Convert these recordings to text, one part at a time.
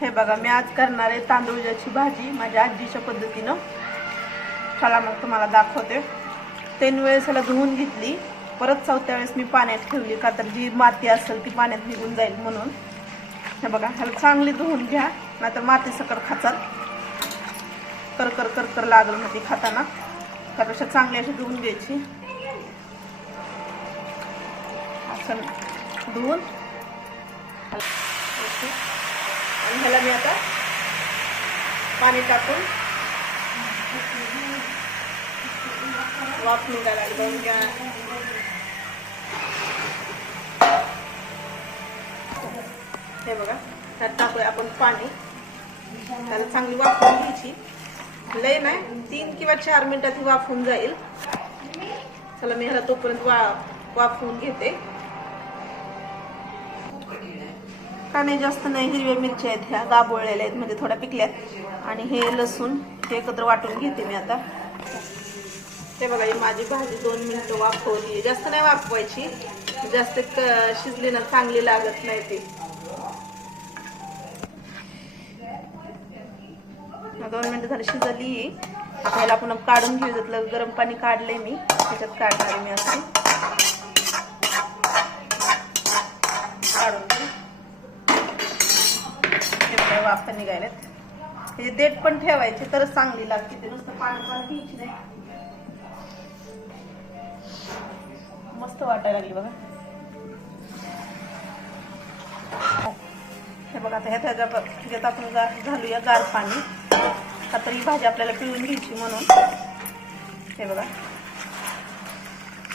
हे बघा, मी आज करणार आहे तांदूळाची भाजी माझ्या आजीच्या पद्धतीनं. चला मग तुम्हाला दाखवते. 3 वेळेस ह्याला धुवून घेतली, परत 4थ्या वेळेस मी पाण्यात ठेवली, का तर जी माती असेल ती पाण्यात निघून जाईल म्हणून. हे बघा, ह्याला चांगली धुवून घ्या, नाहीतर माती सकट खातात, कर कर कर लागल मग ती खाताना. त्यापेक्षा चांगली अशी धुवून घ्यायची. असं धुवून आणि ह्याला मी आता पाणी टाकून वाफ निघायला लागली. हे बघा, त्यात टाकूया आपण पाणी. त्याला चांगली वाफवून घ्यायची, लय नाही 3 किंवा 4 मिनिटात ही वाफवून जाईल. चला मी ह्याला तोपर्यंत वाफवून घेते. का नाही, जास्त नाही, हिरव्या मिरच्या आहेत ह्या गाबोळलेल्या आहेत, म्हणजे थोड्या पिकल्यात. आणि हे लसूण हे एकत्र वाटून घेते मी आता. ते बघा, ही माझी भाजी 2 मिनिटं वाफवली. जास्त नाही वाफवायची, जास्त शिजली ना चांगली लागत नाही ती. 2 मिनिटं झाली शिजली. आता ह्याला आपण काढून घेऊ. त्यातलं गरम पाणी काढले मी, त्याच्यात काढणार मी असं काढून घेऊ. वाफा निघायलात. हे देठ पण ठेवायचे तरच चांगली लागते, ते नुसतं पाणी घ्यायची नाही. मस्त वाटायला लागली बघा. हे बघा, आता ह्याच्यात आपण घालूया गार पाणी, का तर ही भाजी आपल्याला पिळून घ्यायची म्हणून. हे बघा,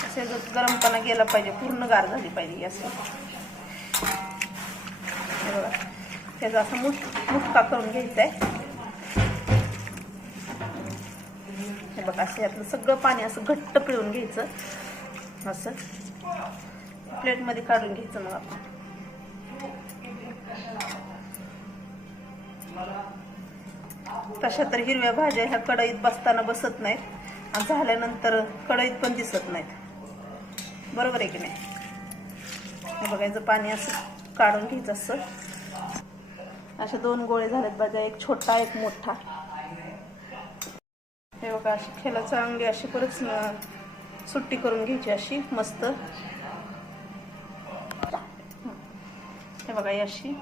असे गरमपणा गेला पाहिजे, पूर्ण गार झाली पाहिजे असं. हे बघा, त्याचा असं मुटका करून घ्यायचा आहे. हे बघा, असं यातलं सगळं पाणी असं घट्ट पिळून घ्यायचं. असं प्लेटमध्ये काढून घ्यायचं. मग आपण तशा तर हिरव्या भाज्या ह्या कढईत बसताना बसत नाहीत आणि झाल्यानंतर कढईत पण दिसत नाहीत, बरोबर आहे की नाही. हे बघायचं, पाणी असं काढून घ्यायचं. असं असे 2 गोळे झालेत भाज्या, एक छोटा एक मोठा. हे बघा, अशी खेला चांगली अशी परत सुट्टी करून घ्यायची अशी मस्त. हे बघा, अशी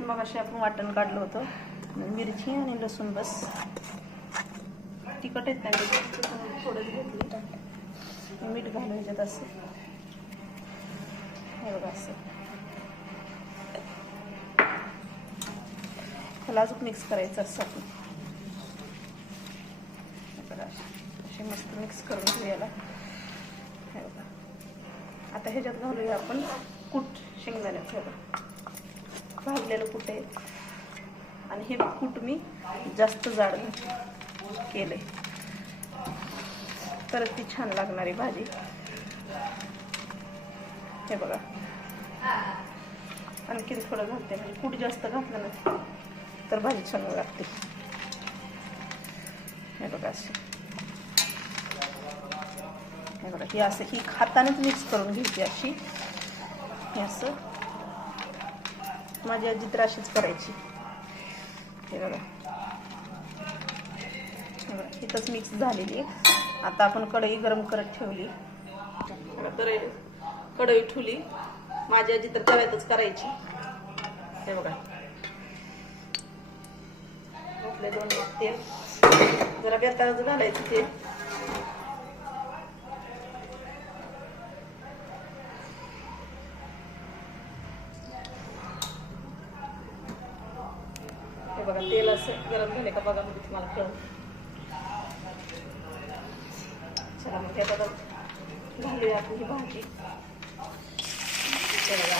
मग अशी आपण वाटण काढलं होतं. मिरची आणि लसूण बस. तिखट येत नाही, थोडंच घेतली. मीठ घालून ह्याच्यात असं. हे बघा, असं त्याला अजून मिक्स करायचं असं आपण. असे मस्त मिक्स करून घेऊयाला. हे बघा, आता ह्याच्यात घालूया आपण कूट शेंगदाण्याचं. हे बघा, भाजलेलं कूट आहे आणि हे कूट मी जास्त जाड केलंय, तर ती छान लागणारी भाजी. हे बघा, आणखी थोडं घालते, म्हणजे कूट जास्त घातलं ना तर भाजी छान लागते. हे बघा, असे. हे बघा, ही असं ही खातानाच मिक्स करून घ्यायची अशी. हे असं माझी आजी तर अशीच करायची. हे बघा, इथंच मिक्स झालेली आहे. आता आपण कढई गरम करत ठेवली. कढई ठेवली, माझी आजी तर तव्यातच करायची. हे बघा, आपले 2 तेल जरा बेताळच घालायचं तेल. हे बघा, तेल असं गरम झाले का बघा, म्हणजे तुम्हाला कळलं. चला मग त्याच्यात घालूया आपण ही भाजी. बघा,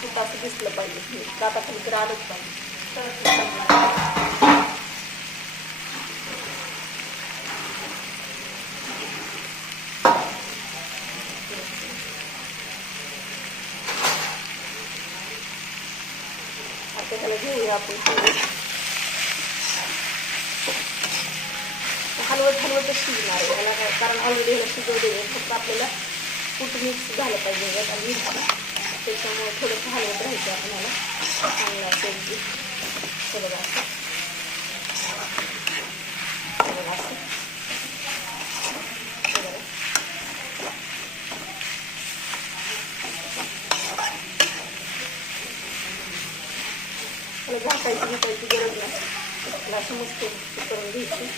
खूप असं दिसलं पाहिजे, दाताखाली तर आलंच पाहिजे. आता त्याला घेऊया आपण. हलवतच शिजणार आहे ह्याला काय, कारण ऑलरेडी ह्याला शिजवलेलं फक्त आपल्याला कुठं मिक्स झालं पाहिजे आणि मिरची, त्याच्यामुळे थोडंसं हलवत राहायचं आपण ह्याला चांगलं असेल की हे बघा असं, हे बघा असं, हे बघा त्याला झाकायची गरज नाही, त्याला असं मस्त करून घ्यायची.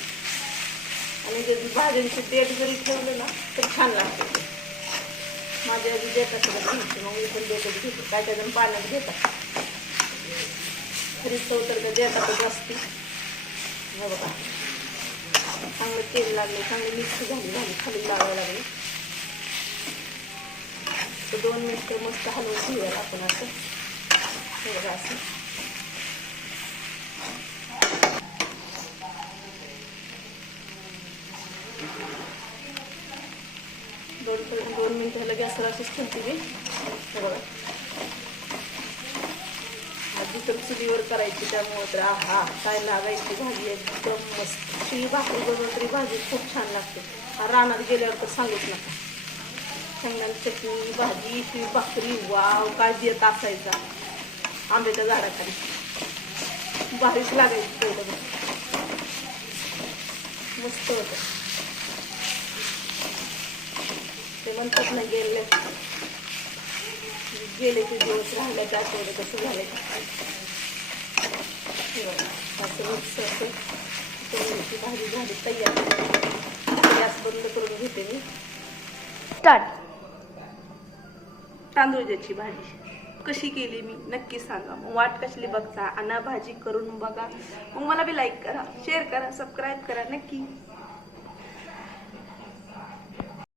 आणि जर भाज्यांची देठ जरी ठेवलं ना तर छान लागते. माझ्या आधी देठ असं घ्यायची, मग मी पण देठच घेते, काय त्याच्यानं पाण्यात घेतात खरी चव तर त्या देठातच असते. हे बघा चांगलं तेल लागले, चांगली मिक्स झाली खाली लावायला लागली. तर 2 मिनिटं मस्त हलवून घेऊया आपण असं. हे बघा असं दोन मिनिटं ह्याला गॅसवर असंच ठेवते मी. हे बघा आधी तर चुलीवर करायची, त्यामुळे तर आहा काय लागायची भाजी एकदम मस्त. शिळी भाकरी बनवून तरी भाजी खूप छान लागते. रानात गेल्यावर तर सांगूच नका. शेंगदाण्याची चटणी, भाजी, शिळी भाकरी, वाव काय देत असायचा आंब्याच्या झाडाखाली, भारीच लागायची पहिलं, मस्त होतं. ते म्हणतात ना गेले ते दिवस राहिल्या त्या आठवडे कसं झालं. असं मिक्स असं टोमॅटोची भाजी झाली तयार. गॅस बंद करून घेते मी. स्टार्ट. तांदूळची भाजी कशी केली मी नक्की सांगा. मग वाट कसली बघता, आणा भाजी करून बघा. मग मला बी लाईक करा, शेअर करा, सबस्क्राईब करा नक्की.